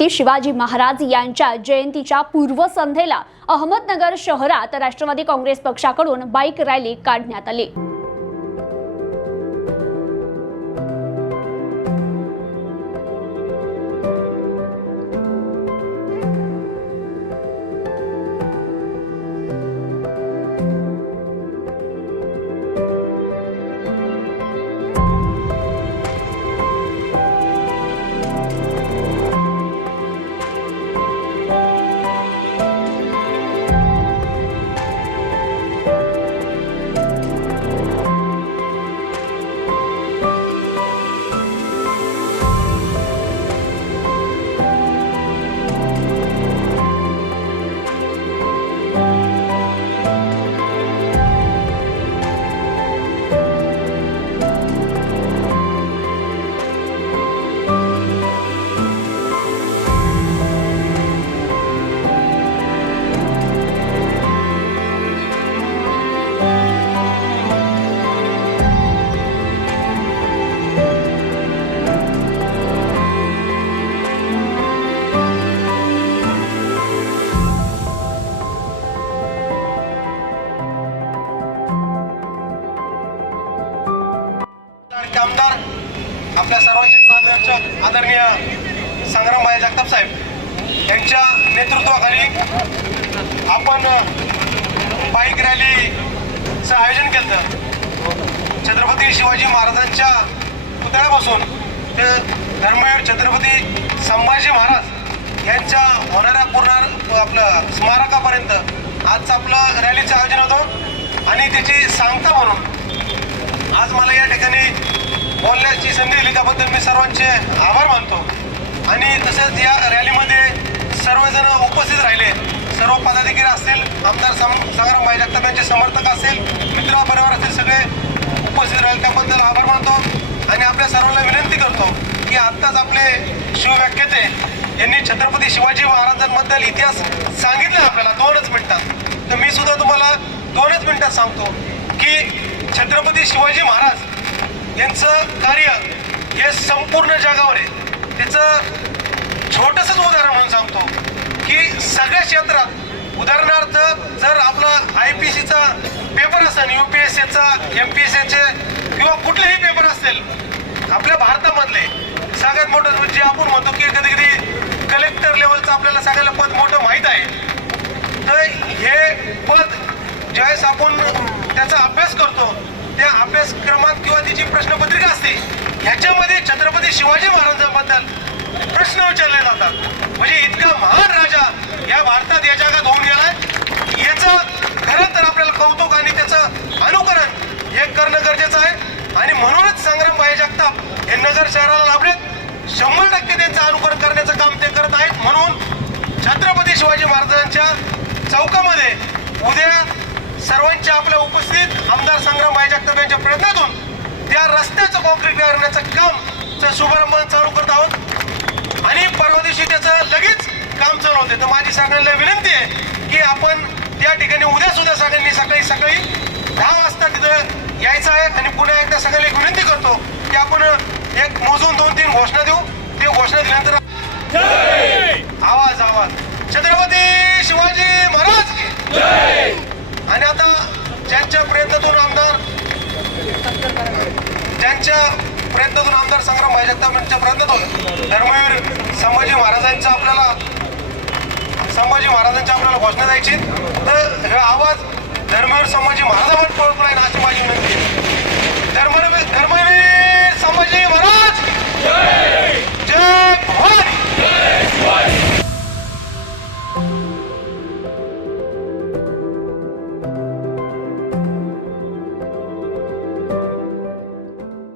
छत्रपती शिवाजी महाराज यांच्या जयंतीच्या पूर्वसंध्येला अहमदनगर शहरात राष्ट्रवादी काँग्रेस पक्षाकडून बाईक रॅली काढण्यात आली. आमदार आपल्या सर्वांचे आदरच आदरणीय संग्रामभाई जगताप साहेब यांच्या नेतृत्वाखाली आपण बाईक रॅलीचं आयोजन केलं. छत्रपती शिवाजी महाराजांच्या पुतळ्यापासून ते धर्मवीर छत्रपती संभाजी महाराज यांच्या होणाऱ्या पूर्ण आपलं स्मारकापर्यंत आज आपलं रॅलीचं आयोजन होतं. आणि त्याची सांगता म्हणून आज मला या ठिकाणी बोलण्याची संधी दिली त्याबद्दल मी सर्वांचे आभार मानतो. आणि तसंच या रॅलीमध्ये सर्वजण उपस्थित राहिले. सर्व पदाधिकारी असतील आमदार सम संग्राम भाई जगताप यांचे समर्थक असतील मित्र परिवार असतील सगळे उपस्थित राहिले. त्याबद्दल आभार मानतो आणि आपल्या सर्वांना विनंती करतो की आत्ताच आपले शिवव्याख्याते यांनी छत्रपती शिवाजी महाराजांबद्दल इतिहास सांगितला आपल्याला दोनच मिनिटात. तर मी सुद्धा तुम्हाला दोनच मिनिटात सांगतो की छत्रपती शिवाजी महाराज यांचं कार्य हे संपूर्ण जगावर आहे. त्याचं छोटंसंच उदाहरण म्हणून सांगतो की सगळ्या क्षेत्रात उदाहरणार्थ जर आपला आय पी सीचा पेपर असेल यू पी एस सीचा एम पी एस सीचे किंवा कुठलेही पेपर असतील आपल्या भारतामधले सगळ्यात मोठं म्हणजे आपण म्हणतो की कधी कधी कलेक्टर लेवलचं आपल्याला सगळ्याला पद मोठं माहीत आहे. तर हे पद ज्यावेळेस आपण त्याचा अभ्यास करतो त्या अभ्यासक्रमात किंवा तिची प्रश्नपत्रिका असते ह्याच्यामध्ये छत्रपती शिवाजी महाराजांबद्दल प्रश्न विचारले जातात. म्हणजे इतका महान राजा या भारतात या जगात होऊन गेलाय. याचं खरं तर आपल्याला कौतुक आणि त्याचं अनुकरण हे करणं गरजेचं आहे. आणि म्हणूनच संग्रामबाई जगताप हे नगर शहराला लाभलेत. शंभर टक्के त्यांचं अनुकरण करण्याचं काम ते करत आहेत. म्हणून छत्रपती शिवाजी महाराजांच्या चौकामध्ये उद्या सर्वांच्या आपल्या उपस्थित आमदार संग्रामबाई जगताप यांच्या प्रयत्नातून त्या रस्त्याचं कॉन्क्रीट करण्याचं काम शुभारंभ चालू करत आहोत. आणि परवा दिवशी त्याचं लगेच काम चालू होते. तर माझी सगळ्यांना विनंती आहे की आपण त्या ठिकाणी उद्या सुद्धा सगळ्यांनी सकाळी सकाळी दहा वाजता तिथं यायचं आहे आणि पुन्हा एकदा सगळ्यांना एक विनंती करतो की आपण एक मोजून दोन तीन घोषणा देऊ. ते घोषणा दिल्यानंतर आवाज आवाज. छत्रपती शिवाजी महाराज आणि आता ज्यांच्या प्रयत्नातून आमदार ज्यांच्या प्रयत्नातून आमदार संग्राम भाई यांच्या प्रयत्नातून धर्मवीर संभाजी महाराजांचा आपल्याला संभाजी महाराजांच्या आपल्याला घोषणा द्यायची. तर हे आवाज धर्मवीर संभाजी महाराजांवर पोहोचलाय नाही अशी माझी